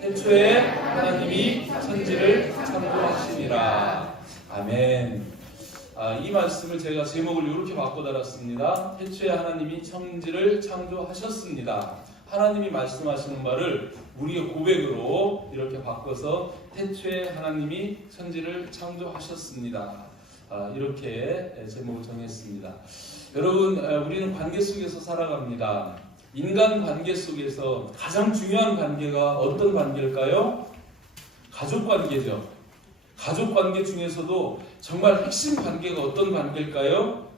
태초에 하나님이 천지를 창조하시니라. 아멘. 이 말씀을 제가 제목을 이렇게 바꿔달았습니다. 태초에 하나님이 천지를 창조하셨습니다. 하나님이 말씀하시는 말을 우리의 고백으로 이렇게 바꿔서 태초에 하나님이 천지를 창조하셨습니다. 이렇게 제목을 정했습니다. 여러분, 우리는 관계 속에서 살아갑니다. 인간 관계 속에서 가장 중요한 관계가 어떤 관계일까요? 가족 관계죠. 가족 관계 중에서도 정말 핵심 관계가 어떤 관계일까요?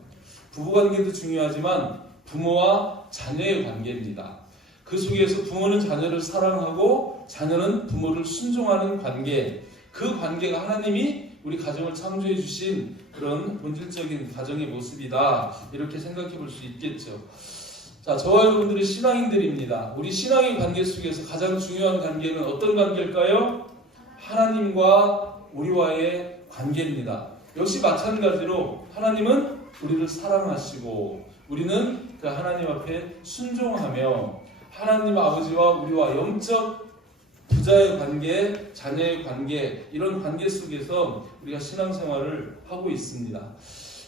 부부 관계도 중요하지만 부모와 자녀의 관계입니다. 그 속에서 부모는 자녀를 사랑하고 자녀는 부모를 순종하는 관계, 그 관계가 하나님이 우리 가정을 창조해 주신 그런 본질적인 가정의 모습이다, 이렇게 생각해 볼 수 있겠죠. 자, 저와 여러분들이 신앙인들입니다. 우리 신앙의 관계 속에서 가장 중요한 관계는 어떤 관계일까요? 하나님과 우리와의 관계입니다. 역시 마찬가지로 하나님은 우리를 사랑하시고 우리는 그 하나님 앞에 순종하며 하나님 아버지와 우리와 영적 부자의 관계, 자녀의 관계, 이런 관계 속에서 우리가 신앙생활을 하고 있습니다.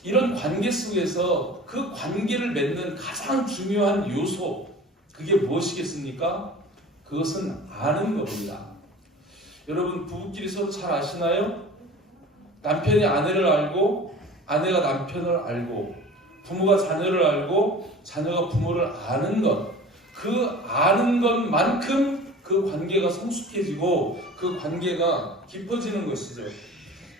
이런 관계 속에서 그 관계를 맺는 가장 중요한 요소, 그게 무엇이겠습니까? 그것은 아는 겁니다. 여러분, 부부끼리 서로 잘 아시나요? 남편이 아내를 알고 아내가 남편을 알고 부모가 자녀를 알고 자녀가 부모를 아는 것, 그 아는 것만큼 그 관계가 성숙해지고 그 관계가 깊어지는 것이죠.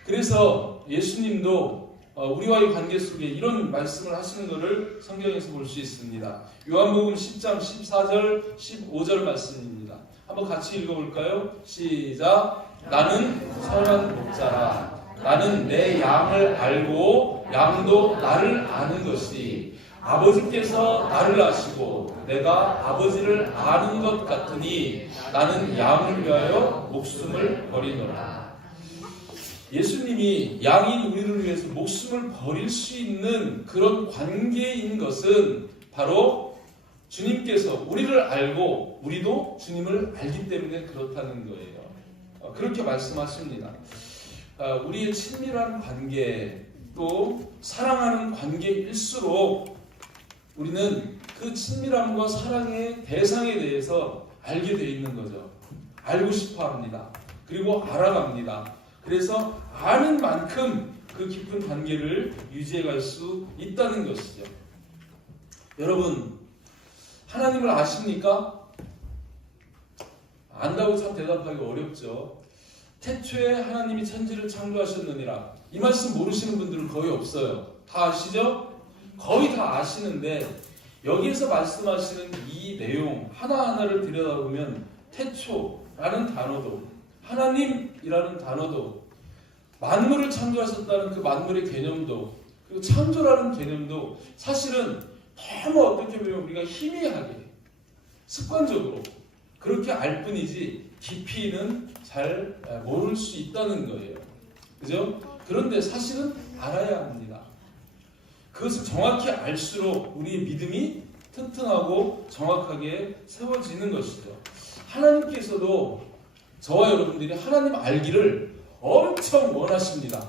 그래서 예수님도 우리와의 관계 속에 이런 말씀을 하시는 것을 성경에서 볼 수 있습니다. 요한복음 10장 14절 15절 말씀입니다. 한번 같이 읽어볼까요? 시작. 나는 선한 목자라. 나는 내 양을 알고 양도 나를 아는 것이 아버지께서 나를 아시고 내가 아버지를 아는 것 같으니 나는 양을 위하여 목숨을 버리노라. 예수님이 양인 우리를 위해서 목숨을 버릴 수 있는 그런 관계인 것은 바로 주님께서 우리를 알고 우리도 주님을 알기 때문에 그렇다는 거예요. 그렇게 말씀하십니다. 우리의 친밀한 관계, 또 사랑하는 관계일수록 우리는 그 친밀함과 사랑의 대상에 대해서 알게 되어 있는 거죠. 알고 싶어 합니다. 그리고 알아갑니다. 그래서 아는 만큼 그 깊은 관계를 유지해 갈 수 있다는 것이죠. 여러분, 하나님을 아십니까? 안다고 참 대답하기 어렵죠. 태초에 하나님이 천지를 창조하셨느니라. 이 말씀 모르시는 분들은 거의 없어요. 다 아시죠? 거의 다 아시는데 여기에서 말씀하시는 이 내용 하나하나를 들여다보면 태초라는 단어도 하나님이라는 단어도 만물을 창조하셨다는 그 만물의 개념도 그리고 창조라는 개념도 사실은 너무 어떻게 보면 우리가 희미하게 습관적으로 그렇게 알 뿐이지 깊이는 잘 모를 수 있다는 거예요. 그죠? 그런데 사실은 알아야 합니다. 그것을 정확히 알수록 우리의 믿음이 튼튼하고 정확하게 세워지는 것이죠. 하나님께서도 저와 여러분들이 하나님 알기를 엄청 원하십니다.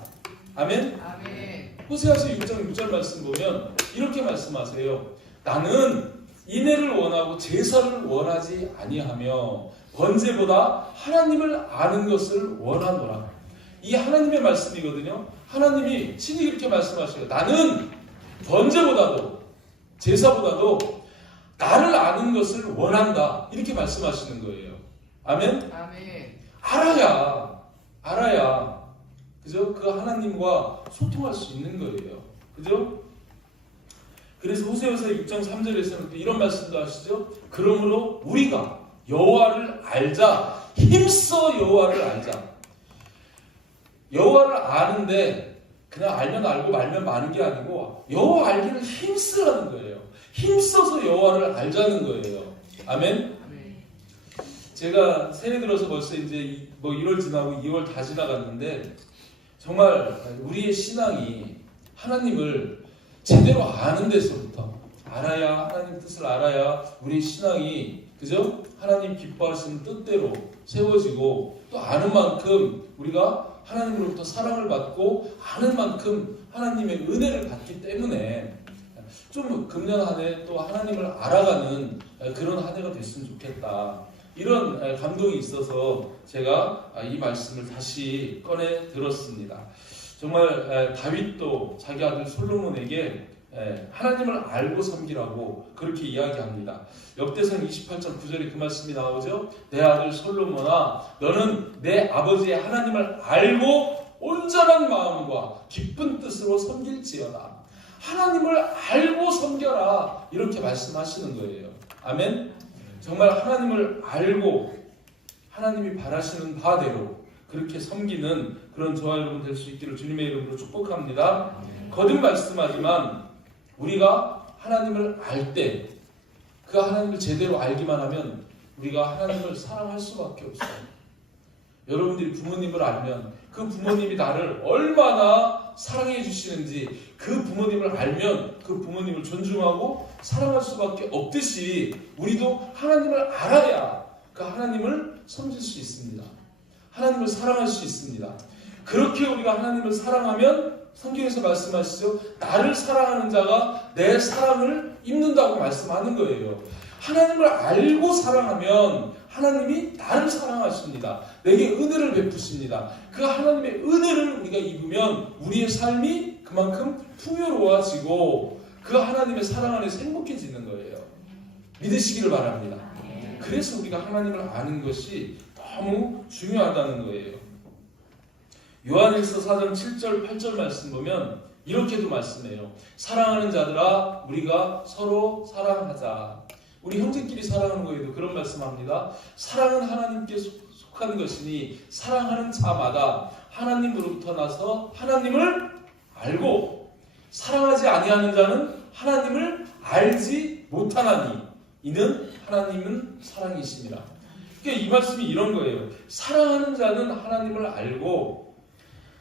아멘? 아멘. 호세아서 6장 6절 말씀 보면 이렇게 말씀하세요. 나는 인애를 원하고 제사를 원하지 아니하며 번제보다 하나님을 아는 것을 원하노라. 이 하나님의 말씀이거든요. 하나님이 친히 이렇게 말씀하셔요. 나는 번제보다도 제사보다도 나를 아는 것을 원한다. 이렇게 말씀하시는 거예요. 아멘? 아멘. 알아야 그죠? 그 하나님과 소통할 수 있는 거예요. 그죠? 그래서 호세아서 6장 3절에서는 이런 말씀도 하시죠. 그러므로 우리가 여호와를 알자. 힘써 여호와를 알자. 여호와를 아는데 그냥 알면 알고 말면 마는 게 아니고 여호와 알기를 힘쓰라는 거예요. 힘써서 여호와를 알자는 거예요. 아멘? 제가 새해 들어서 벌써 이제 1월 지나고 2월 다 지나갔는데 정말 우리의 신앙이 하나님을 제대로 아는 데서부터 알아야, 하나님 뜻을 알아야 우리 신앙이, 그죠? 하나님 기뻐하시는 뜻대로 세워지고, 또 아는 만큼 우리가 하나님으로부터 사랑을 받고, 아는 만큼 하나님의 은혜를 받기 때문에 좀 금년 한 해 또 하나님을 알아가는 그런 한 해가 됐으면 좋겠다. 이런 감동이 있어서 제가 이 말씀을 다시 꺼내 들었습니다. 정말 다윗도 자기 아들 솔로몬에게 하나님을 알고 섬기라고 그렇게 이야기합니다. 역대상 28장 9절에 그 말씀이 나오죠. 내 아들 솔로몬아, 너는 내 아버지의 하나님을 알고 온전한 마음과 기쁜 뜻으로 섬길지어다. 하나님을 알고 섬겨라, 이렇게 말씀하시는 거예요. 아멘. 정말 하나님을 알고 하나님이 바라시는 바대로 그렇게 섬기는 그런 저와 여러분 될 수 있기를 주님의 이름으로 축복합니다. 거듭 말씀하지만 우리가 하나님을 알 때, 그 하나님을 제대로 알기만 하면 우리가 하나님을 사랑할 수밖에 없어요. 여러분들이 부모님을 알면 그 부모님이 나를 얼마나 사랑해 주시는지, 그 부모님을 알면 그 부모님을 존중하고 사랑할 수밖에 없듯이 우리도 하나님을 알아야 그 하나님을 섬길 수 있습니다. 하나님을 사랑할 수 있습니다. 그렇게 우리가 하나님을 사랑하면 성경에서 말씀하시죠. 나를 사랑하는 자가 내 사랑을 입는다고 말씀하는 거예요. 하나님을 알고 사랑하면 하나님이 나를 사랑하십니다. 내게 은혜를 베푸십니다. 그 하나님의 은혜를 우리가 입으면 우리의 삶이 그만큼 풍요로워지고 그 하나님의 사랑 안에서 행복해지는 거예요. 믿으시기를 바랍니다. 그래서 우리가 하나님을 아는 것이 너무 중요하다는 거예요. 요한일서 4장 7절 8절 말씀 보면 이렇게도 말씀해요. 사랑하는 자들아, 우리가 서로 사랑하자. 우리 형제끼리 사랑하는 거에도 그런 말씀합니다. 사랑은 하나님께 속한 것이니 사랑하는 자마다 하나님으로부터 나서 하나님을 알고, 사랑하지 아니하는 자는 하나님을 알지 못하나니 이는 하나님은 사랑이시니라. 그러니까 이 말씀이 이런 거예요. 사랑하는 자는 하나님을 알고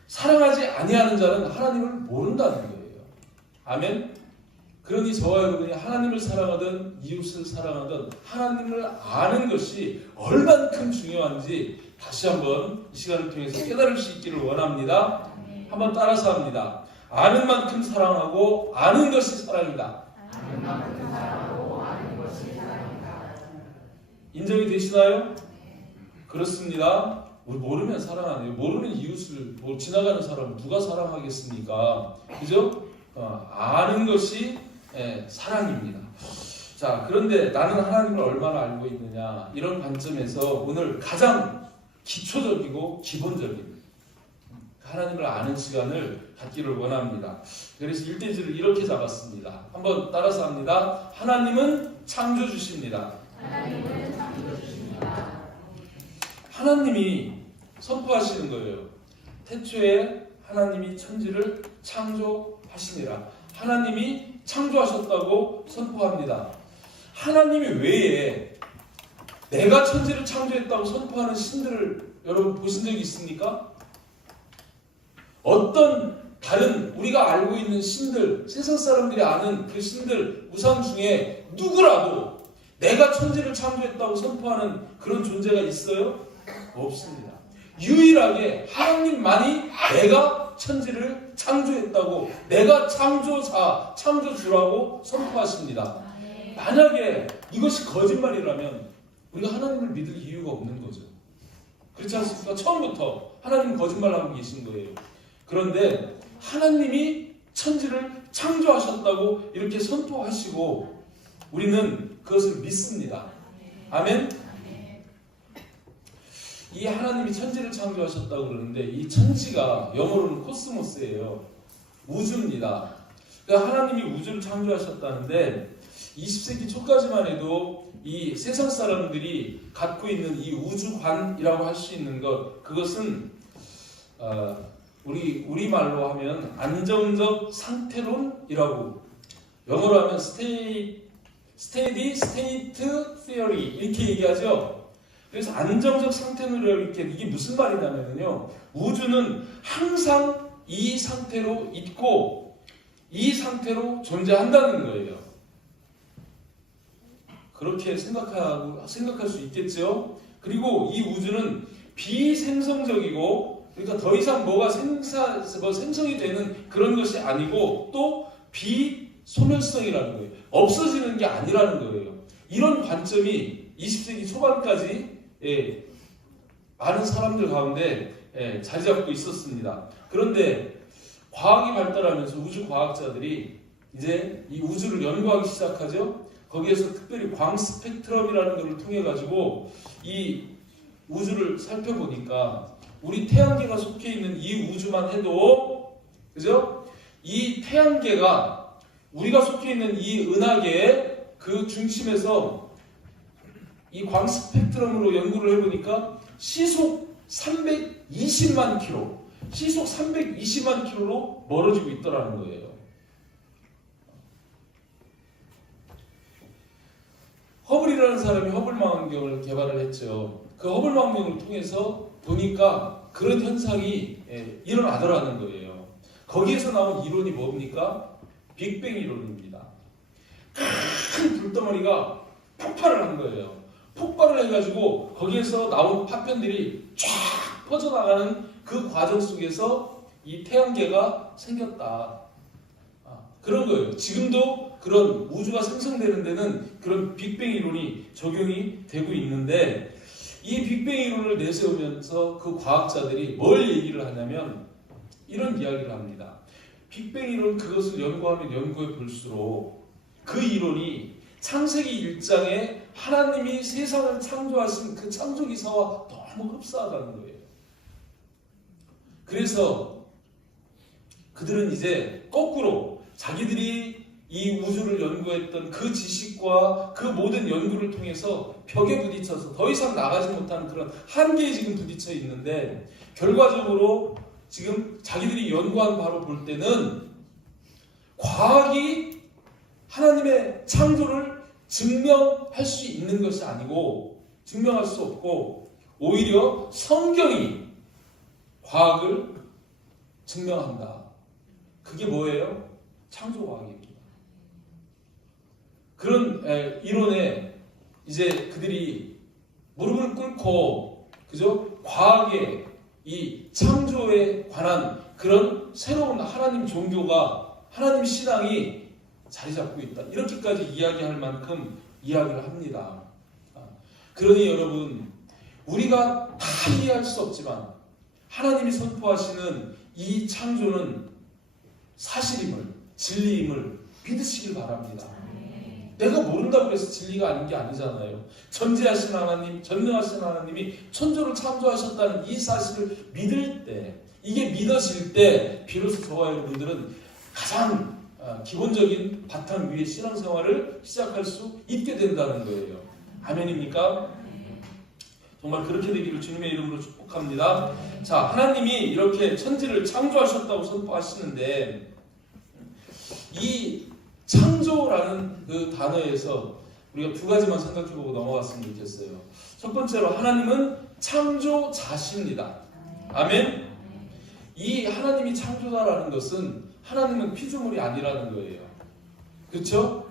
사랑하지 아니하는 자는 하나님을 모른다는 거예요. 아멘. 그러니 저와 여러분이 하나님을 사랑하든 이웃을 사랑하든 하나님을 아는 것이 얼만큼 중요한지 다시 한번 이 시간을 통해서 깨달을 수 있기를 원합니다. 한번 따라서 합니다. 아는 만큼 사랑하고 아는 것이 사랑이다. 아는 만큼 사랑하고 아는 것이 사랑이다. 인정이 되시나요? 그렇습니다. 우리 모르면 사랑 안 해요. 모르는 이웃을 지나가는 사람을 누가 사랑하겠습니까? 그죠? 아는 것이 사랑입니다. 자, 그런데 나는 하나님을 얼마나 알고 있느냐, 이런 관점에서 오늘 가장 기초적이고 기본적인 하나님을 아는 시간을 갖기를 원합니다. 그래서 일대지를 이렇게 잡았습니다. 한번 따라서 합니다. 하나님은 창조주십니다. 하나님은 창조주십니다. 하나님이 선포하시는 거예요. 태초에 하나님이 천지를 창조하시니라. 하나님이 창조하셨다고 선포합니다. 하나님이 외에 내가 천지를 창조했다고 선포하는 신들을 여러분 보신 적이 있습니까? 어떤 다른 우리가 알고 있는 신들, 세상 사람들이 아는 그 신들, 우상 중에 누구라도 내가 천지를 창조했다고 선포하는 그런 존재가 있어요? 없습니다. 유일하게 하나님만이 내가 천지를 창조했다고, 내가 창조자, 창조주라고 선포하십니다. 만약에 이것이 거짓말이라면 우리가 하나님을 믿을 이유가 없는 거죠. 그렇지 않습니까? 처음부터 하나님은 거짓말하고 계신 거예요. 그런데 하나님이 천지를 창조하셨다고 이렇게 선포하시고 우리는 그것을 믿습니다. 아멘? 이 하나님이 천지를 창조하셨다고 그러는데 이 천지가 영어로는 코스모스예요. 우주입니다. 그러니까 하나님이 우주를 창조하셨다는데 20세기 초까지만 해도 이 세상 사람들이 갖고 있는 이 우주관이라고 할 수 있는 것, 그것은 우리말로 하면 안정적 상태론이라고, 영어로 하면 steady state theory 이렇게 얘기하죠. 그래서 안정적 상태론이라고 이렇게, 이게 무슨 말이냐면요, 우주는 항상 이 상태로 있고 이 상태로 존재한다는 거예요. 그렇게 생각할 수 있겠죠. 그리고 이 우주는 비생성적이고, 그러니까 더 이상 뭐가 생성이 되는 그런 것이 아니고 또 비소멸성이라는 거예요. 없어지는 게 아니라는 거예요. 이런 관점이 20세기 초반까지 많은 사람들 가운데 자리 잡고 있었습니다. 그런데 과학이 발달하면서 우주 과학자들이 이제 이 우주를 연구하기 시작하죠. 거기에서 특별히 광 스펙트럼이라는 것을 통해 가지고 이 우주를 살펴보니까 우리 태양계가 속해 있는 이 우주만 해도, 그죠? 이 태양계가 우리가 속해 있는 이 은하계의 그 중심에서 이 광 스펙트럼으로 연구를 해보니까 시속 320만 킬로, 시속 320만 킬로로 멀어지고 있더라는 거예요. 허블이라는 사람이 허블 망원경을 개발을 했죠. 그 허블 망원경을 통해서 보니까 그런 현상이 일어나더라는 거예요. 거기에서 나온 이론이 뭡니까? 빅뱅 이론입니다. 큰 불덩어리가 폭발을 한 거예요. 폭발을 해가지고 거기에서 나온 파편들이 쫙 퍼져나가는 그 과정 속에서 이 태양계가 생겼다. 그런 거예요. 지금도 그런 우주가 생성되는 데는 그런 빅뱅 이론이 적용이 되고 있는데, 이 빅뱅 이론을 내세우면서 그 과학자들이 뭘 얘기를 하냐면 이런 이야기를 합니다. 빅뱅 이론, 그것을 연구하면 연구해 볼수록 그 이론이 창세기 1장에 하나님이 세상을 창조하신 그 창조 기사와 너무 흡사하다는 거예요. 그래서 그들은 이제 거꾸로 자기들이 이 우주를 연구했던 그 지식과 그 모든 연구를 통해서 벽에 부딪혀서 더 이상 나가지 못하는 그런 한계에 지금 부딪혀 있는데, 결과적으로 지금 자기들이 연구한 바로 볼 때는 과학이 하나님의 창조를 증명할 수 있는 것이 아니고, 증명할 수 없고, 오히려 성경이 과학을 증명한다. 그게 뭐예요? 창조과학입니다. 그런 이론에 이제 그들이 무릎을 꿇고, 그죠? 과학의 이 창조에 관한 그런 새로운 하나님 종교가, 하나님 신앙이 자리 잡고 있다. 이렇게까지 이야기할 만큼 이야기를 합니다. 그러니 여러분, 우리가 다 이해할 수 없지만 하나님이 선포하시는 이 창조는 사실임을, 진리임을 믿으시길 바랍니다. 내가 모른다고 해서 진리가 아닌 게 아니잖아요. 전지하신 하나님, 전능하신 하나님이 천조를 창조하셨다는 이 사실을 믿을 때, 이게 믿어질 때 비로소 저와 여러분들은 가장 기본적인 바탕 위에 신앙생활을 시작할 수 있게 된다는 거예요. 아멘입니까? 정말 그렇게 되기를 주님의 이름으로 축복합니다. 자, 하나님이 이렇게 천지를 창조하셨다고 선포하시는데, 이 창조라는 그 단어에서 우리가 두 가지만 생각해보고 넘어갔으면 좋겠어요. 첫 번째로, 하나님은 창조자십니다. 아멘? 이 하나님이 창조자라는 것은 하나님은 피조물이 아니라는 거예요. 그렇죠?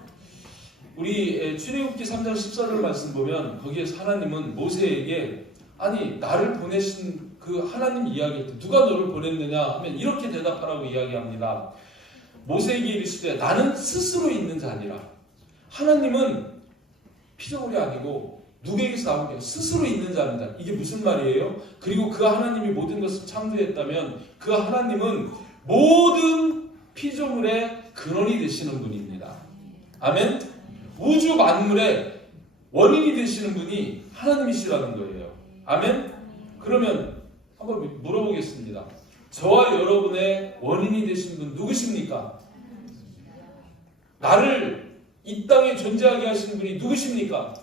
우리 출애굽기 3장 14절 말씀 보면 거기에서 하나님은 모세에게, 아니 나를 보내신 그 하나님 이야기할 때 누가 너를 보냈느냐 하면 이렇게 대답하라고 이야기합니다. 모세에게 이르시되 나는 스스로 있는 자니라. 하나님은 피조물이 아니고 누구에게서 나온 게 스스로 있는 자입니다. 이게 무슨 말이에요? 그리고 그 하나님이 모든 것을 창조했다면 그 하나님은 모든 피조물의 근원이 되시는 분입니다. 아멘? 우주 만물의 원인이 되시는 분이 하나님이시라는 거예요. 아멘? 그러면 한번 물어보겠습니다. 저와 여러분의 원인이 되신 분 누구십니까? 나를 이 땅에 존재하게 하신 분이 누구십니까?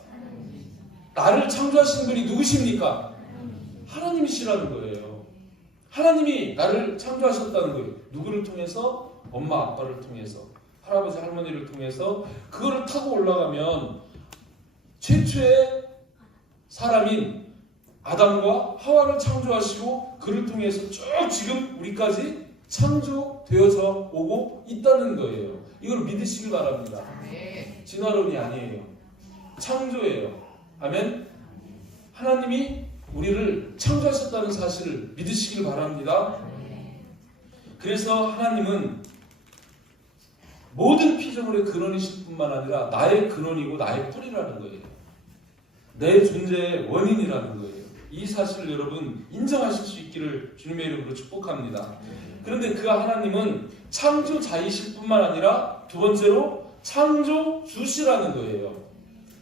나를 창조하신 분이 누구십니까? 하나님이시라는 거예요. 하나님이 나를 창조하셨다는 거예요. 누구를 통해서? 엄마 아빠를 통해서, 할아버지 할머니를 통해서. 그거를 타고 올라가면 최초의 사람인 아담과 하와를 창조하시고 그를 통해서 쭉 지금 우리까지 창조되어져 오고 있다는 거예요. 이걸 믿으시길 바랍니다. 진화론이 아니에요. 창조예요. 아멘. 하나님이 우리를 창조하셨다는 사실을 믿으시길 바랍니다. 그래서 하나님은 모든 피조물의 근원이실 뿐만 아니라 나의 근원이고 나의 뿌리라는 거예요. 내 존재의 원인이라는 거예요. 이 사실을 여러분 인정하실 수 있기를 주님의 이름으로 축복합니다. 그런데 그 하나님은 창조자이실 뿐만 아니라 두 번째로 창조주시라는 거예요.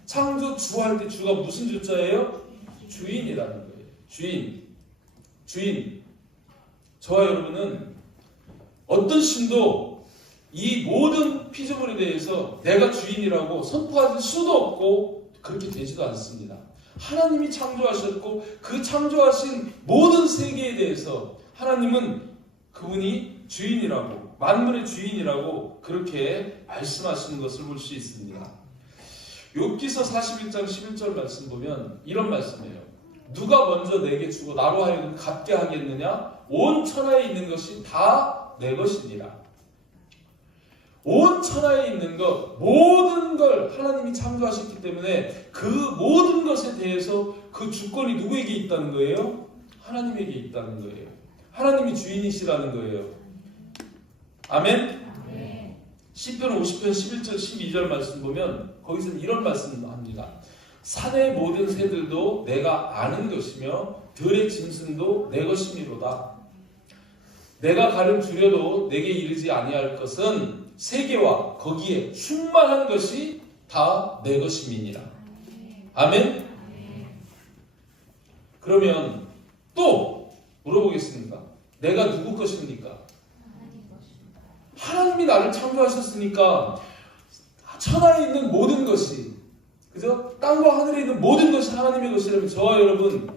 창조주 할 때 주가 무슨 주자예요? 주인이라는 거예요. 주인. 저와 여러분은 어떤 신도 이 모든 피조물에 대해서 내가 주인이라고 선포할 수도 없고 그렇게 되지도 않습니다. 하나님이 창조하셨고 그 창조하신 모든 세계에 대해서 하나님은 그분이 주인이라고, 만물의 주인이라고 그렇게 말씀하시는 것을 볼 수 있습니다. 욥기서 41장 11절 말씀 보면 이런 말씀이에요. 누가 먼저 내게 주고 나로 하여금 갚게 하겠느냐? 온 천하에 있는 것이 다 내 것이니라. 온 천하에 있는 것, 모든 걸 하나님이 창조하셨기 때문에 그 모든 것에 대해서 그 주권이 누구에게 있다는 거예요? 하나님에게 있다는 거예요. 하나님이 주인이시라는 거예요. 아멘? 시편 50편 11절 12절 말씀 보면 거기서는 이런 말씀을 합니다. 산의 모든 새들도 내가 아는 것이며 들의 짐승도 내 것이미로다. 내가 가름 줄여도 내게 이르지 아니할 것은 세계와 거기에 충만한 것이 다 내 것임이니라. 아멘? 그러면 또 물어보겠습니다. 내가 누구 것입니까? 하나님이 나를 창조하셨으니까 천하에 있는 모든 것이, 그죠? 땅과 하늘에 있는 모든 것이 하나님의 것이라면 저와 여러분,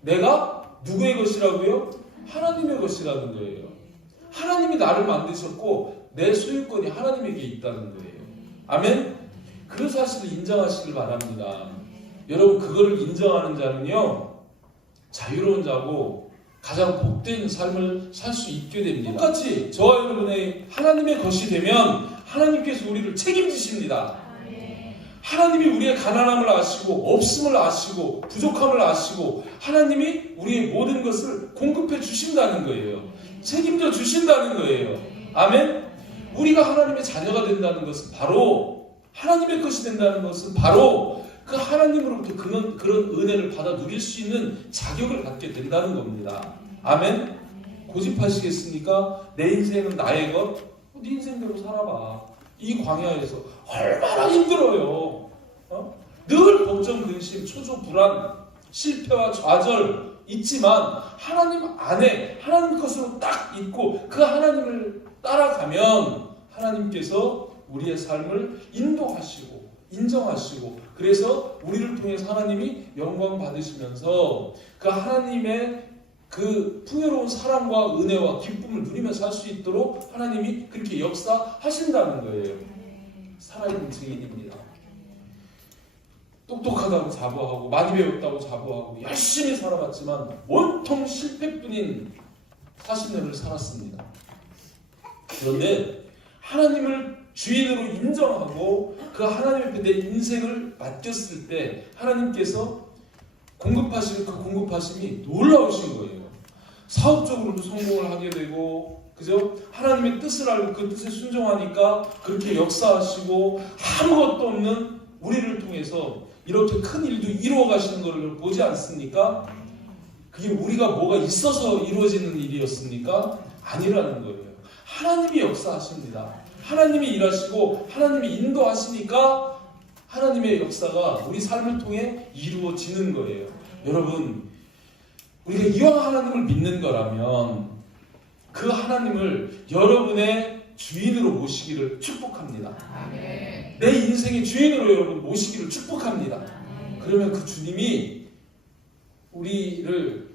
내가 누구의 것이라고요? 하나님의 것이라는 거예요. 하나님이 나를 만드셨고 내 소유권이 하나님에게 있다는 거예요. 아멘? 그 사실을 인정하시길 바랍니다. 여러분, 그거를 인정하는 자는요, 자유로운 자고 가장 복된 삶을 살 수 있게 됩니다. 똑같이 저와 여러분의 하나님의 것이 되면 하나님께서 우리를 책임지십니다. 하나님이 우리의 가난함을 아시고 없음을 아시고 부족함을 아시고 하나님이 우리의 모든 것을 공급해 주신다는 거예요. 책임져 주신다는 거예요. 아멘? 우리가 하나님의 자녀가 된다는 것은 바로, 하나님의 것이 된다는 것은 바로 그 하나님으로부터 그런 은혜를 받아 누릴 수 있는 자격을 갖게 된다는 겁니다. 아멘? 고집하시겠습니까? 내 인생은 나의 것? 네 인생대로 살아봐. 이 광야에서 얼마나 힘들어요. 늘 걱정, 근심, 초조, 불안, 실패와 좌절 있지만 하나님 안에 하나님 것으로 딱 있고 그 하나님을 따라가면 하나님께서 우리의 삶을 인도하시고 인정하시고, 그래서 우리를 통해서 하나님이 영광 받으시면서 그 하나님의 그 풍요로운 사랑과 은혜와 기쁨을 누리면서 할 수 있도록 하나님이 그렇게 역사하신다는 거예요. 살아있는 증인입니다. 똑똑하다고 자부하고 많이 배웠다고 자부하고 열심히 살아봤지만 온통 실패뿐인 40년을 살았습니다. 그런데 하나님을 주인으로 인정하고 그 하나님 앞에 내 인생을 맡겼을 때 하나님께서 공급하시는 그 공급하심이 놀라우신 거예요. 사업적으로도 성공을 하게 되고, 그죠? 하나님의 뜻을 알고 그 뜻에 순종하니까 그렇게 역사하시고 아무것도 없는 우리를 통해서 이렇게 큰 일도 이루어 가시는 것을 보지 않습니까? 그게 우리가 뭐가 있어서 이루어지는 일이었습니까? 아니라는 거예요. 하나님이 역사하십니다. 하나님이 일하시고 하나님이 인도하시니까 하나님의 역사가 우리 삶을 통해 이루어지는 거예요. 여러분, 우리가 이왕 하나님을 믿는 거라면 그 하나님을 여러분의 주인으로 모시기를 축복합니다. 아멘. 내 인생의 주인으로 여러분 모시기를 축복합니다. 그러면 그 주님이 우리를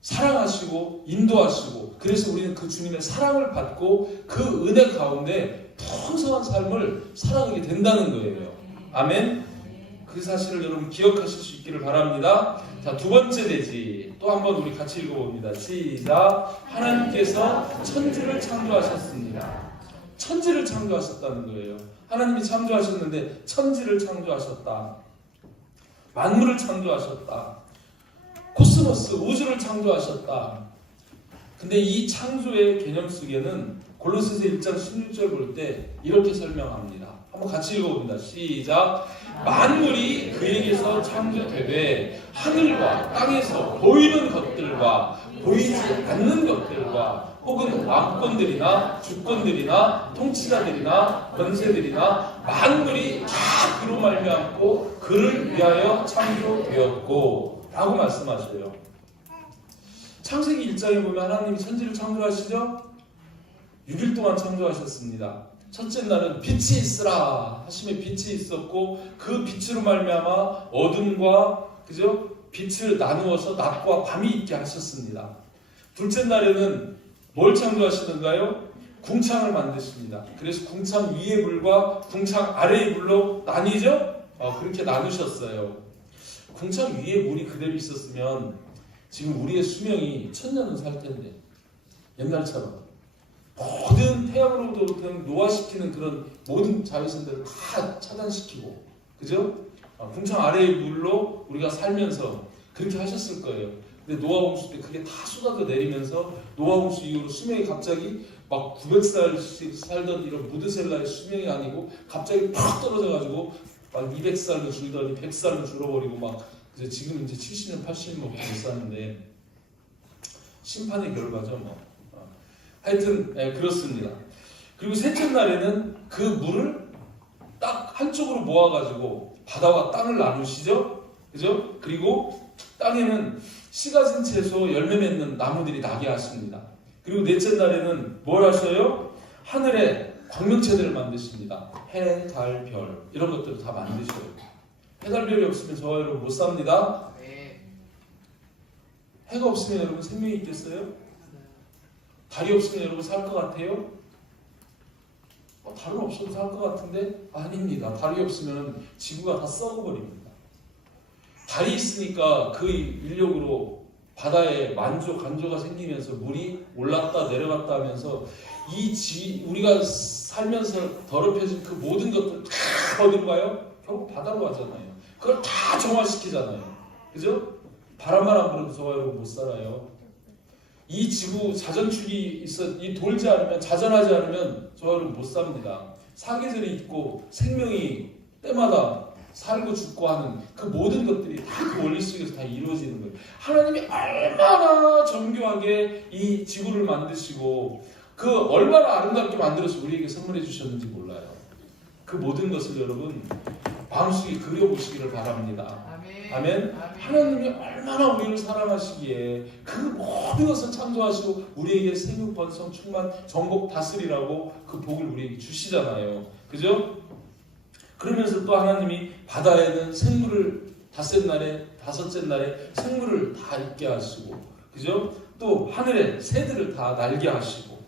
사랑하시고 인도하시고, 그래서 우리는 그 주님의 사랑을 받고 그 은혜 가운데 풍성한 삶을 살아가게 된다는 거예요. 아멘. 그 사실을 여러분 기억하실 수 있기를 바랍니다. 자, 두 번째 대지 또 한번 우리 같이 읽어봅니다. 시작. 하나님께서 천지를 창조하셨습니다. 천지를 창조하셨다는 거예요. 하나님이 창조하셨는데 천지를 창조하셨다. 만물을 창조하셨다. 코스모스, 우주를 창조하셨다. 근데 이 창조의 개념 속에는 골로새서 1장 16절 볼 때 이렇게 설명합니다. 한번 같이 읽어봅니다. 시작. 만물이 그에게서 창조되되 하늘과 땅에서 보이는 것들과 보이지 않는 것들과 혹은 왕권들이나 주권들이나 통치자들이나 권세들이나 만물이 다 그로 말미암고 그를 위하여 창조되었고 라고 말씀하셔요. 창세기 1장에 보면 하나님이 천지를 창조하시죠? 6일 동안 창조하셨습니다. 첫째 날은 빛이 있으라 하심에 빛이 있었고 그 빛으로 말미암아 어둠과 그죠? 빛을 나누어서 낮과 밤이 있게 하셨습니다. 둘째 날에는 뭘 창조하시는가요? 궁창을 만드십니다. 그래서 궁창 위의 물과 궁창 아래의 물로 나뉘죠? 그렇게 나누셨어요. 궁창 위에 물이 그대로 있었으면 지금 우리의 수명이 1000년은 살 텐데 옛날처럼 모든 태양으로부터 노화시키는 그런 모든 자외선들을 다 차단시키고 그죠? 궁창 아래의 물로 우리가 살면서 그렇게 하셨을 거예요. 근데 노아홍수 때 그게 다 쏟아져 내리면서 노아홍수 이후로 수명이 갑자기 막 900살씩 살던 이런 무드셀라의 수명이 아니고 갑자기 팍 떨어져가지고 막 200살로 줄더니 100살로 줄어버리고 막 이제 지금 이제 70년, 80년 못 사는데 심판의 결과죠 뭐. 하여튼 그렇습니다. 그리고 셋째 날에는 그 물을 딱 한쪽으로 모아가지고 바다와 땅을 나누시죠, 그죠? 그리고 땅에는 씨 가진 채소 열매 맺는 나무들이 나게 하십니다. 그리고 넷째 날에는 뭘 하셔요? 하늘에 광명체들을 만드십니다. 해, 달, 별 이런 것들을 다 만드셔요. 해, 달, 별이 없으면 저와 여러분 못 삽니다. 해가 없으면 여러분 생명이 있겠어요? 달이 없으면 여러분 살 것 같아요? 달은 없어도 살 것 같은데 아닙니다. 달이 없으면 지구가 다 썩어버립니다. 달이 있으니까 그 인력으로 바다에 만조, 간조가 생기면서 물이 올랐다 내려갔다 하면서 우리가 살면서 더럽혀진 그 모든 것들 다 어디로 가요? 결국 바다로 가잖아요. 그걸 다 정화시키잖아요. 그죠? 바람만 안 불어도 저와 여러분 못 살아요. 이 지구 자전축이 이 돌지 않으면 자전하지 않으면 저와 여러분 못 삽니다. 사계절이 있고 생명이 때마다 살고 죽고 하는 그 모든 것들이 다 그 원리 속에서 다 이루어지는 거예요. 하나님이 얼마나 정교하게 이 지구를 만드시고 그 얼마나 아름답게 만들어서 우리에게 선물해 주셨는지 몰라요. 그 모든 것을 여러분 마음속에 그려보시기를 바랍니다. 아멘. 하나님이 얼마나 우리를 사랑하시기에 그 모든 것을 창조하시고 우리에게 생육, 번성, 충만, 정복, 다스리라고 그 복을 우리에게 주시잖아요. 그죠? 그러면서 또 하나님이 바다에는 생물을 다섯째 날에 생물을 다 있게 하시고 그죠? 또 하늘에 새들을 다 날게 하시고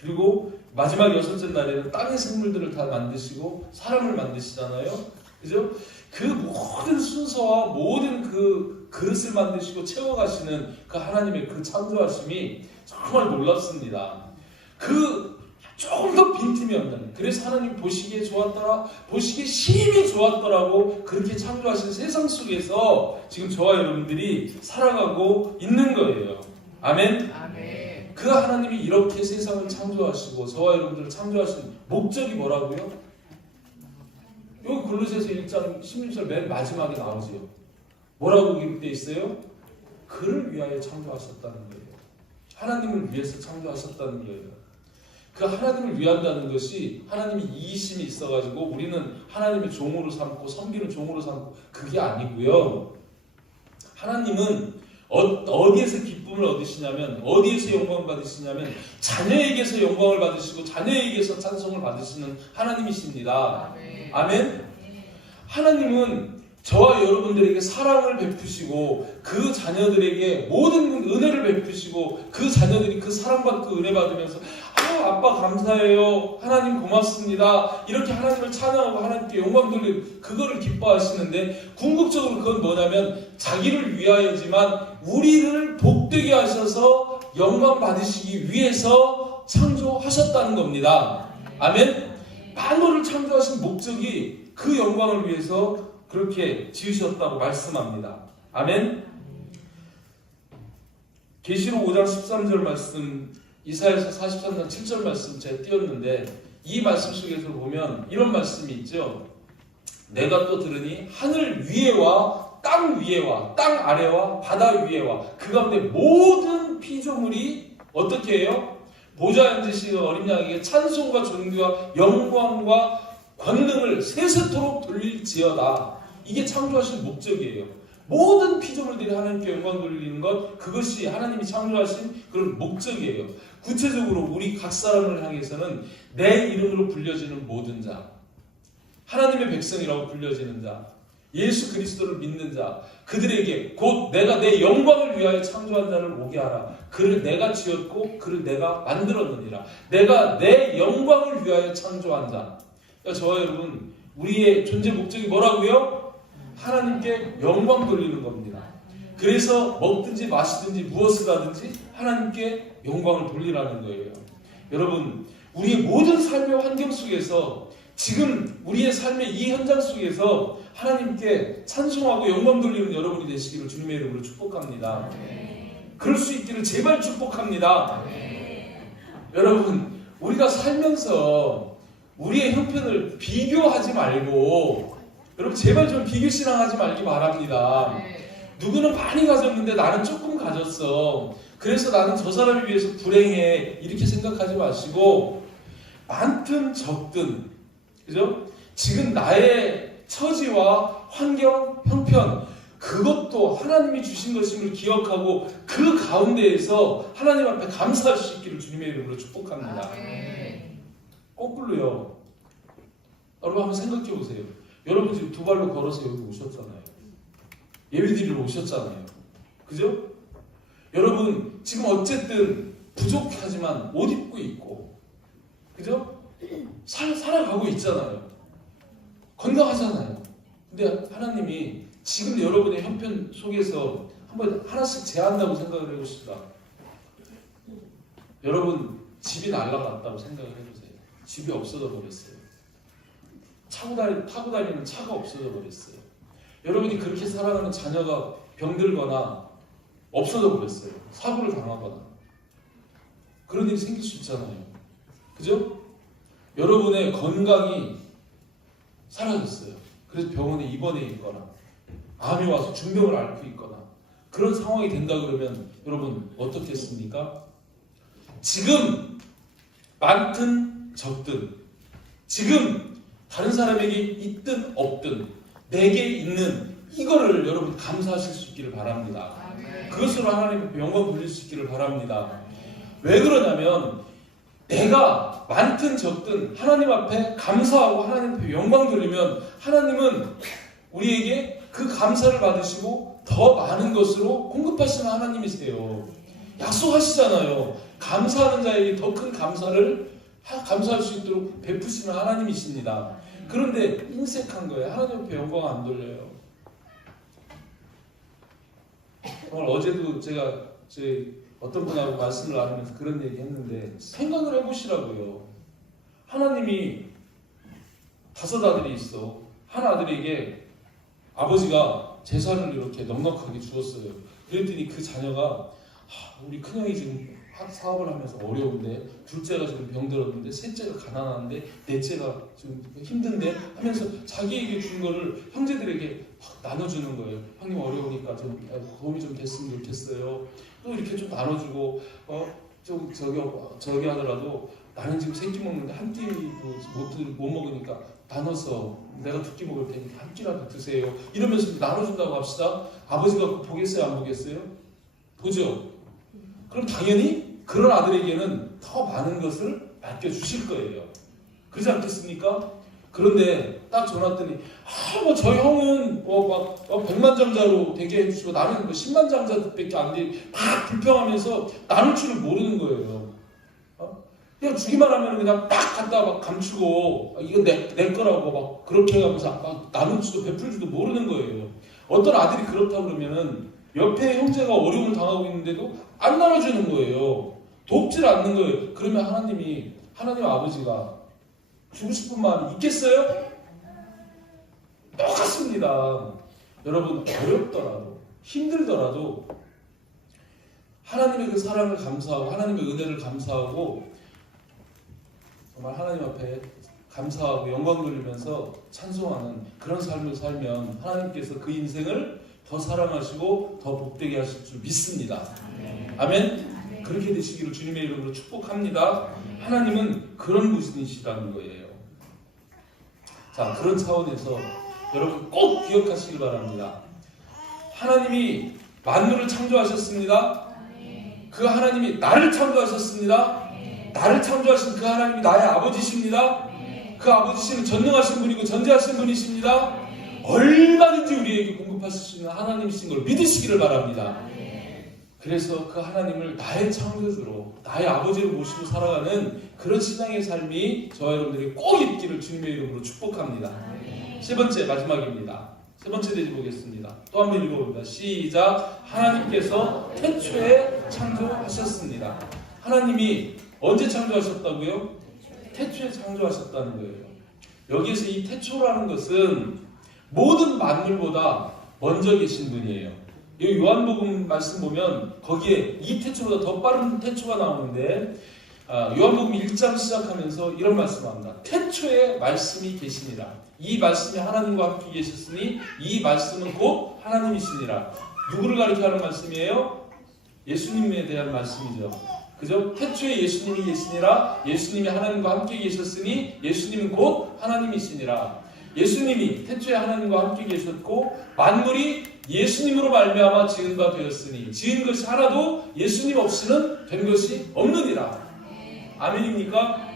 그리고 마지막 여섯째 날에는 땅의 생물들을 다 만드시고 사람을 만드시잖아요. 그죠? 그 모든 순서와 모든 그 그릇을 만드시고 채워가시는 그 하나님의 그 창조하심이 정말 놀랍습니다. 그 조금 더 빈틈이 없는 그래서 하나님 보시기에 좋았더라 보시기에 심히 좋았더라고 그렇게 창조하신 세상 속에서 지금 저와 여러분들이 살아가고 있는 거예요. 아멘? 아멘. 그 하나님이 이렇게 세상을 창조하시고 저와 여러분들을 창조하신 목적이 뭐라고요? 여기 골로새서 1장 16절 맨 마지막에 나오죠. 뭐라고 기록되어 있어요? 그를 위하여 창조하셨다는 거예요. 하나님을 위해서 창조하셨다는 거예요. 그 하나님을 위한다는 것이 하나님이 이기심이 있어가지고 우리는 하나님의 종으로 삼고 섬기는 종으로 삼고 그게 아니고요. 하나님은 어디에서 기쁨을 얻으시냐면 어디에서 영광을 받으시냐면 자녀에게서 영광을 받으시고 자녀에게서 찬송을 받으시는 하나님이십니다. 아멘. 하나님은 저와 여러분들에게 사랑을 베푸시고 그 자녀들에게 모든 은혜를 베푸시고 그 자녀들이 그 사랑받고 은혜 받으면서 아빠 감사해요. 하나님 고맙습니다. 이렇게 하나님을 찬양하고 하나님께 영광 돌리고 그거를 기뻐하시는데 궁극적으로 그건 뭐냐면 자기를 위하여지만 우리를 복되게 하셔서 영광 받으시기 위해서 창조하셨다는 겁니다. 아멘. 만물을 창조하신 목적이 그 영광을 위해서 그렇게 지으셨다고 말씀합니다. 아멘. 계시록 5장 13절 말씀, 이사야서 43장 7절 말씀 제가 띄웠는데 이 말씀 속에서 보면 이런 말씀이 있죠. 내가 또 들으니 하늘 위에와 땅 위에와 땅 아래와 바다 위에와 그 가운데 모든 피조물이 어떻게 해요? 보좌 앉으신 어린 양에게 찬송과 존귀와 영광과 권능을 세세토록 돌릴지어다. 이게 창조하신 목적이에요. 모든 피조물들이 하나님께 영광 돌리는 것, 그것이 하나님이 창조하신 그런 목적이에요. 구체적으로 우리 각 사람을 향해서는 내 이름으로 불려지는 모든 자, 하나님의 백성이라고 불려지는 자, 예수 그리스도를 믿는 자, 그들에게 곧 내가 내 영광을 위하여 창조한 자를 오게 하라. 그를 내가 지었고 그를 내가 만들었느니라. 내가 내 영광을 위하여 창조한 자. 그러니까 저와 여러분, 우리의 존재 목적이 뭐라고요? 하나님께 영광 돌리는 겁니다. 그래서 먹든지 마시든지 무엇을 하든지 하나님께 영광을 돌리라는 거예요. 여러분, 우리의 모든 삶의 환경 속에서 지금 우리의 삶의 이 현장 속에서 하나님께 찬송하고 영광 돌리는 여러분이 되시기를 주님의 이름으로 축복합니다. 그럴 수 있기를 제발 축복합니다. 여러분, 우리가 살면서 우리의 형편을 비교하지 말고, 여러분 제발 좀 비교신앙하지 말기 바랍니다. 누구는 많이 가졌는데 나는 조금 가졌어. 그래서 나는 저 사람에 비해서 불행해. 이렇게 생각하지 마시고, 많든 적든, 그죠? 지금 나의 처지와 환경, 형편, 그것도 하나님이 주신 것임을 기억하고 그 가운데에서 하나님 앞에 감사할 수 있기를 주님의 이름으로 축복합니다. 거꾸로요. 여러분 한번 생각해 보세요. 여러분 지금 두 발로 걸어서 여기 오셨잖아요. 예배드리러 오셨잖아요. 그죠? 여러분 지금 어쨌든 부족하지만 옷 입고 있고, 그죠? 살아가고 있잖아요. 건강하잖아요. 근데 하나님이 지금 여러분의 형편 속에서 한번 하나씩 제한다고 생각을 해보시다. 여러분 집이 날아갔다고 생각을 해보세요. 집이 없어져 버렸어요. 타고 다니는 차가 없어져 버렸어요. 여러분이 그렇게 살아가는 자녀가 병들거나 없어져 버렸어요. 사고를 당하거나 그런 일이 생길 수 있잖아요. 그죠? 여러분의 건강이 사라졌어요. 그래서 병원에 입원해 있거나 암이 와서 중병을 앓고 있거나 그런 상황이 된다 그러면 여러분 어떻겠습니까? 지금 많든 적든, 지금 다른 사람에게 있든 없든 내게 있는 이거를 여러분 감사하실 수 있기를 바랍니다. 그것으로 하나님께 영광 돌릴 수 있기를 바랍니다. 왜 그러냐면 내가 많든 적든 하나님 앞에 감사하고 하나님 앞에 영광 돌리면 하나님은 우리에게 그 감사를 받으시고 더 많은 것으로 공급하시는 하나님이세요. 약속하시잖아요. 감사하는 자에게 더 큰 감사할 수 있도록 베푸시는 하나님이십니다. 그런데 인색한 거예요. 하나님 앞에 영광 안 돌려요. 오늘 어제도 제가 어떤 분하고 말씀을 나누면서 그런 얘기 했는데 생각을 해보시라고요. 하나님이 5 아들이 있어. 한 아들에게 아버지가 재산을 이렇게 넉넉하게 주었어요. 그랬더니 그 자녀가 우리 큰형이 지금 사업을 하면서 어려운데, 둘째가 지금 병들었는데, 셋째가 가난한데, 넷째가 지금 힘든데 하면서 자기에게 준 거를 형제들에게 나눠주는 거예요. 형님 어려우니까 좀 도움이 좀 됐으면 좋겠어요. 또 이렇게 좀 나눠주고 좀 저기 하더라도 나는 지금 3끼 먹는데 한 끼도 못 먹으니까 나눠서 내가 2끼 먹을 테니까 한 끼라도 드세요. 이러면서 나눠준다고 합시다. 아버지가 그거 보겠어요? 안 보겠어요? 보죠. 그럼 당연히 그런 아들에게는 더 많은 것을 맡겨주실 거예요. 그렇지 않겠습니까? 그런데 딱 전화 왔더니 저 형은 막 100만장자로 되게 해주시고 나는 10만장자밖에 안 돼. 막 불평하면서 나눌 줄을 모르는 거예요. 그냥 주기만 하면 그냥 딱 갖다 막 감추고 이건 내 거라고 막 그렇게 하면서 막 나눌 줄도 베풀 줄도 모르는 거예요. 어떤 아들이 그렇다 그러면은 옆에 형제가 어려움을 당하고 있는데도 안 나눠주는 거예요. 돕질 않는 거예요. 그러면 하나님 아버지가 주고 싶은 마음이 있겠어요? 똑같습니다. 여러분, 어렵더라도 힘들더라도 하나님의 그 사랑을 감사하고 하나님의 은혜를 감사하고 정말 하나님 앞에 감사하고 영광 돌리면서 찬송하는 그런 삶을 살면 하나님께서 그 인생을 더 사랑하시고 더 복되게 하실 줄 믿습니다. 아멘. 그렇게 되시기를 주님의 이름으로 축복합니다. 하나님은 그런 분이시라는 거예요. 자, 그런 차원에서 여러분 꼭 기억하시길 바랍니다. 하나님이 만물을 창조하셨습니다. 그 하나님이 나를 창조하셨습니다. 나를 창조하신 그 하나님이 나의 아버지십니다. 그 아버지시는 전능하신 분이고 전지하신 분이십니다. 얼마든지 우리에게 공급하실 수 있는 하나님이신 걸 믿으시기를 바랍니다. 그래서 그 하나님을 나의 창조주로 나의 아버지로 모시고 살아가는 그런 신앙의 삶이 저와 여러분들이 꼭 있기를 주님의 이름으로 축복합니다. 세 번째, 마지막입니다. 세 번째 대지 보겠습니다. 또 한 번 읽어봅니다. 시작. 하나님께서 태초에 창조하셨습니다. 하나님이 언제 창조하셨다고요? 태초에 창조하셨다는 거예요. 여기에서 이 태초라는 것은 모든 만물보다 먼저 계신 분이에요. 이 요한복음 말씀 보면 거기에 이 태초보다 더 빠른 태초가 나오는데 요한복음 1장 시작하면서 이런 말씀합니다. 태초에 말씀이 계시니라. 이 말씀이 하나님과 함께 계셨으니 이 말씀은 곧 하나님이시니라. 누구를 가리켜 하는 말씀이에요? 예수님에 대한 말씀이죠. 그죠? 태초에 예수님이 계시니라. 예수님이 하나님과 함께 계셨으니 예수님은 곧 하나님이시니라. 예수님이 태초에 하나님과 함께 계셨고 만물이 예수님으로 말미암아 지은 바 되었으니 지은 것이 하나도 예수님 없이는 된 것이 없느니라. 아멘입니까?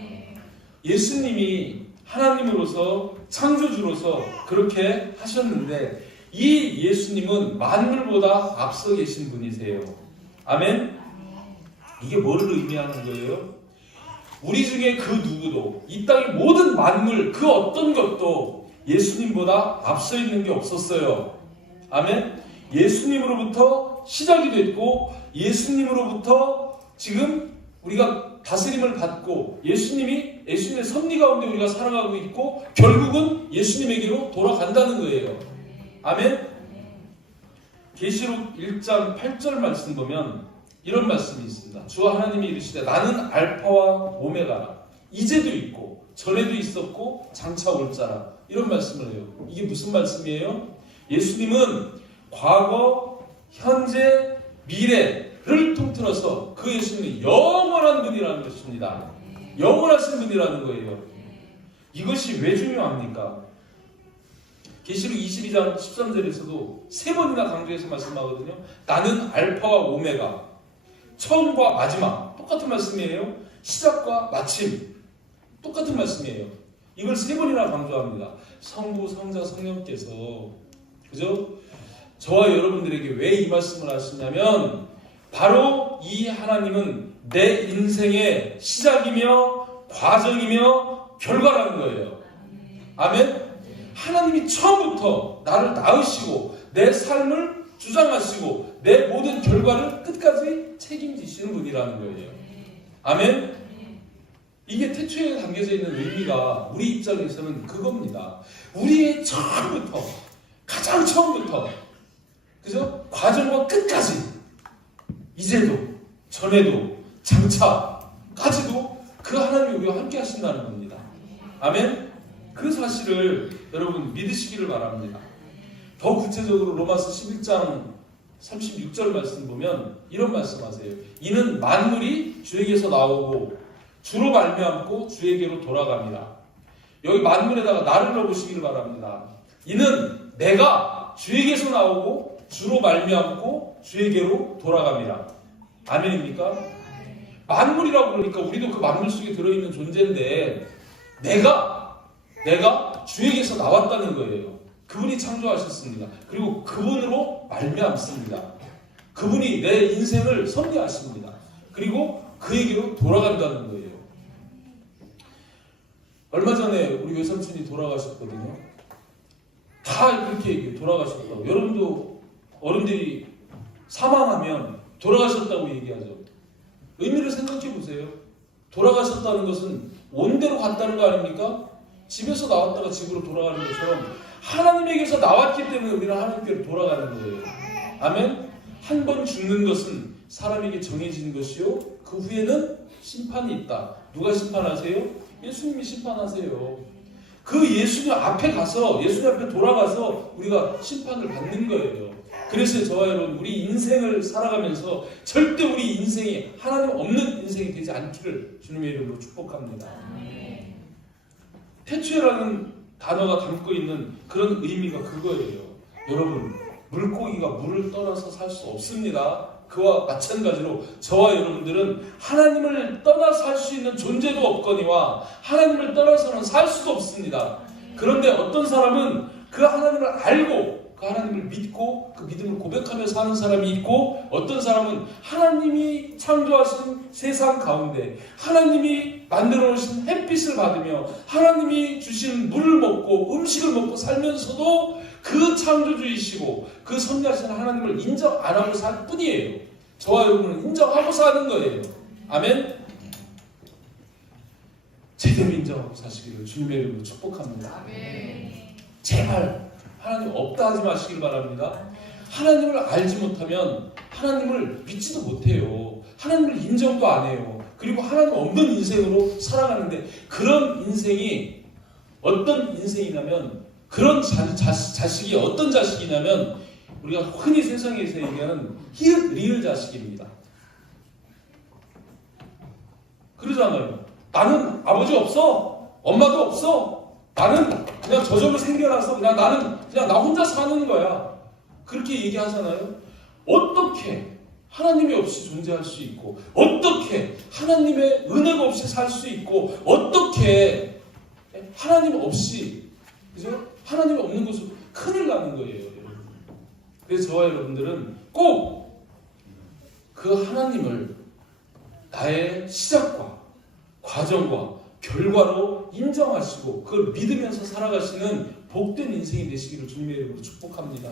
예수님이 하나님으로서 창조주로서 그렇게 하셨는데 이 예수님은 만물보다 앞서 계신 분이세요. 아멘? 이게 뭐를 의미하는 거예요? 우리 중에 그 누구도 이 땅의 모든 만물 그 어떤 것도 예수님보다 앞서 있는 게 없었어요. 아멘? 예수님으로부터 시작이 됐고 예수님으로부터 지금 우리가 다스림을 받고 예수님의 섭리 가운데 우리가 살아가고 있고 결국은 예수님에게로 돌아간다는 거예요. 아멘? 계시록 1장 8절 말씀 보면 이런 말씀이 있습니다. 주와 하나님이 이르시되 나는 알파와 오메가라. 이제도 있고 전에도 있었고 장차 올 자라. 이런 말씀을 해요. 이게 무슨 말씀이에요? 예수님은 과거, 현재, 미래를 통틀어서 그 예수님은 영원한 분이라는 것입니다. 영원하신 분이라는 거예요. 이것이 왜 중요합니까? 계시록 22장 13절에서도 세 번이나 강조해서 말씀하거든요. 나는 알파와 오메가, 처음과 마지막, 똑같은 말씀이에요. 시작과 마침, 똑같은 말씀이에요. 이걸 세 번이나 강조합니다. 성부, 성자, 성령께서, 그죠? 저와 여러분들에게 왜 이 말씀을 하시냐면 바로 이 하나님은 내 인생의 시작이며 과정이며 결과라는 거예요. 아멘? 하나님이 처음부터 나를 낳으시고 내 삶을 주장하시고 내 모든 결과를 끝까지 책임지시는 분이라는 거예요. 아멘? 이게 태초에 담겨져 있는 의미가 우리 입장에서는 그겁니다. 우리의 처음부터, 가장 처음부터, 그죠? 과정과 끝까지, 이제도, 전에도, 장차까지도 그 하나님이 우리와 함께 하신다는 겁니다. 아멘? 그 사실을 여러분 믿으시기를 바랍니다. 더 구체적으로 로마서 11장 36절 말씀 보면 이런 말씀하세요. 이는 만물이 주에게서 나오고 주로 말미암고 주에게로 돌아갑니다. 여기 만물에다가 나를 넣어보시기를 바랍니다. 이는 내가 주에게서 나오고 주로 말미암고 주에게로 돌아갑니다. 아멘입니까? 만물이라고 그러니까 우리도 그 만물 속에 들어있는 존재인데 내가 주에게서 나왔다는 거예요. 그분이 창조하셨습니다. 그리고 그분으로 말미암습니다. 그분이 내 인생을 섭리하십니다. 그리고 그에게로 돌아간다는 거예요. 얼마 전에 우리 외삼촌이 돌아가셨거든요. 다 그렇게 얘기해요. 돌아가셨다고. 여러분도 어른들이 사망하면 돌아가셨다고 얘기하죠. 의미를 생각해 보세요. 돌아가셨다는 것은 온대로 갔다는 거 아닙니까? 집에서 나왔다가 집으로 돌아가는 것처럼 하나님에게서 나왔기 때문에 우리는 하나님께로 돌아가는 거예요. 아멘? 한 번 죽는 것은 사람에게 정해진 것이요, 그 후에는 심판이 있다. 누가 심판하세요? 예수님이 심판하세요. 그 예수님 앞에 가서, 예수님 앞에 돌아가서 우리가 심판을 받는 거예요. 그래서 저와 여러분, 우리 인생을 살아가면서 절대 우리 인생이 하나님 없는 인생이 되지 않기를 주님의 이름으로 축복합니다. 태초에라는 단어가 담고 있는 그런 의미가 그거예요. 여러분, 물고기가 물을 떠나서 살 수 없습니다. 그와 마찬가지로 저와 여러분들은 하나님을 떠나서 살 수 있는 존재도 없거니와 하나님을 떠나서는 살 수도 없습니다. 그런데 어떤 사람은 그 하나님을 알고 그 하나님을 믿고 그 믿음을 고백하며 사는 사람이 있고, 어떤 사람은 하나님이 창조하신 세상 가운데 하나님이 만들어 놓으신 햇빛을 받으며 하나님이 주신 물을 먹고 음식을 먹고 살면서도 그 창조주이시고 그 섭리하신 하나님을 인정 안 하고 살 뿐이에요. 저와 여러분은 인정하고 사는 거예요. 아멘. 제대로 인정하고 사시기를 주님의 이름으로 축복합니다. 제발 하나님 없다 하지 마시길 바랍니다. 하나님을 알지 못하면 하나님을 믿지도 못해요. 하나님을 인정도 안 해요. 그리고 하나님 없는 인생으로 살아가는데, 그런 인생이 어떤 인생이냐면, 그런 자식이 어떤 자식이냐면, 우리가 흔히 세상에서 얘기하는 히읗 리을 자식입니다. 그러잖아요. 나는 아버지 없어, 엄마도 없어, 나는 그냥 저절로 생겨나서 나는 그냥 나 혼자 사는 거야. 그렇게 얘기하잖아요. 어떻게 하나님이 없이 존재할 수 있고, 어떻게 하나님의 은혜가 없이 살 수 있고, 어떻게 하나님 없이, 그죠? 하나님이 없는 곳은 큰일 나는 거예요. 그래서 저와 여러분들은 꼭 그 하나님을 나의 시작과 과정과 결과로 인정하시고 그걸 믿으면서 살아가시는 복된 인생이 되시기를 주님의 이름으로 축복합니다.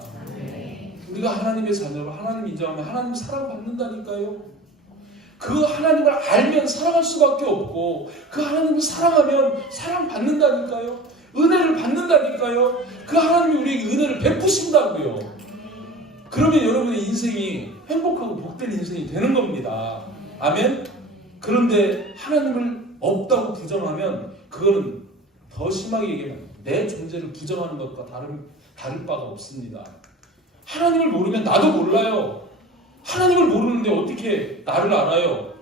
우리가 하나님의 자녀로 하나님 인정하면 하나님 사랑받는다니까요. 그 하나님을 알면 사랑할 수밖에 없고, 그 하나님을 사랑하면 사랑받는다니까요. 은혜를 받는다니까요. 그 하나님이 우리에게 은혜를 베푸신다고요. 그러면 여러분의 인생이 행복하고 복된 인생이 되는 겁니다. 아멘. 그런데 하나님을 없다고 부정하면 그거는 더 심하게 얘기하면 내 존재를 부정하는 것과 다를 바가 없습니다. 하나님을 모르면 나도 몰라요. 하나님을 모르는데 어떻게 나를 알아요?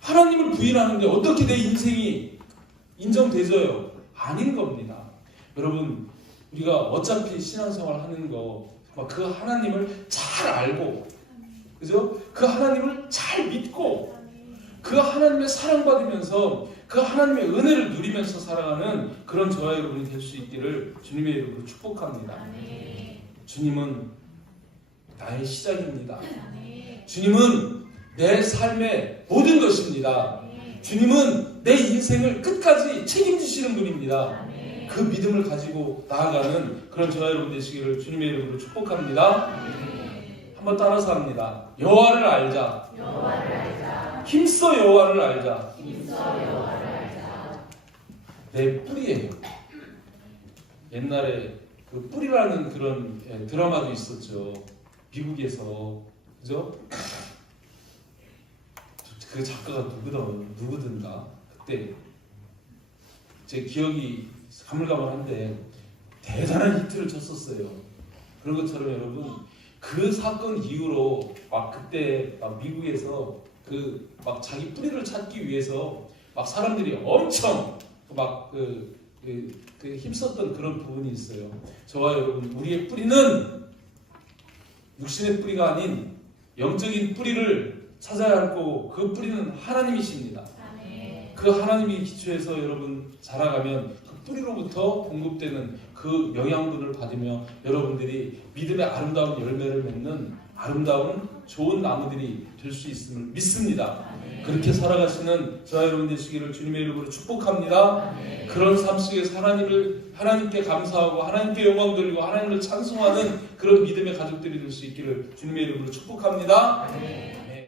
하나님을 부인하는데 어떻게 내 인생이 인정되져요? 아닌 겁니다. 여러분, 우리가 어차피 신앙생활 하는 거 그 하나님을 잘 알고, 그죠? 그 하나님을 잘 믿고 그 하나님의 사랑받으면서 그 하나님의 은혜를 누리면서 살아가는 그런 저와 여러분이 될 수 있기를 주님의 이름으로 축복합니다. 주님은 나의 시작입니다. 주님은 내 삶의 모든 것입니다. 주님은 내 인생을 끝까지 책임지시는 분입니다. 그 믿음을 가지고 나아가는 그런 저와 여러분 되시기를 주님의 이름으로 축복합니다. 한번 따라서 합니다. 여호와를 알자. 힘써 여호와를 알자. 내 뿌리예요. 옛날에 그 뿌리라는 그런 드라마도 있었죠. 미국에서, 그죠? 그 작가가 누구든가 그때 제 기억이 가물가물한데 대단한 히트를 쳤었어요. 그런 것처럼 여러분, 그 사건 이후로 그때 미국에서 자기 뿌리를 찾기 위해서 사람들이 엄청 힘썼던 그런 부분이 있어요. 저와 여러분, 우리의 뿌리는 육신의 뿌리가 아닌 영적인 뿌리를 찾아야 할 거고, 그 뿌리는 하나님이십니다. 그 하나님이 기초해서 여러분 자라가면 그 뿌리로부터 공급되는 그 영양분을 받으며 여러분들이 믿음의 아름다운 열매를 맺는 아름다운 좋은 나무들이 될 수 있음을 믿습니다. 그렇게 살아가시는 저와 여러분 되시기를 주님의 이름으로 축복합니다. 그런 삶 속에서 하나님께 감사하고 하나님께 영광 돌리고 하나님을 찬송하는 그런 믿음의 가족들이 될 수 있기를 주님의 이름으로 축복합니다.